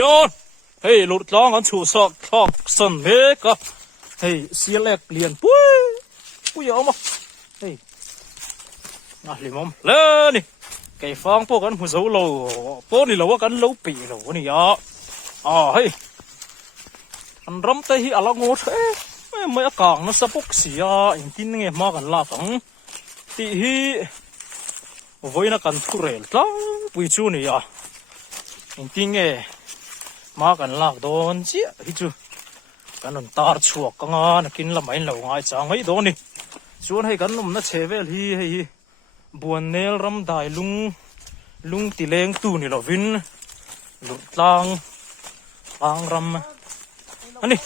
yon hey lụt lóng con chủ sọc thọc sần thế cơ hey xia lẹt liền pui ông mà hey liềm ông lên đi cái phong po con hú dấu lầu po này là con lâu bị lầu này hey anh rắm tay hi ala ngô thế mấy càng nó sắp bốc xì anh tin nghe mà cần la phẳng tị hi với nó cần thu rẻ lắm bùi chu này anh tin nghe mà cần la đón chứ hi chu cần nó tar chuột cái ngà nó kín là mấy lầu ngay chẳng mấy đó này chuột hay cần nó chế về hi buồn nel ram đài lung tì leng tu này là vin lụt lang ram anh đi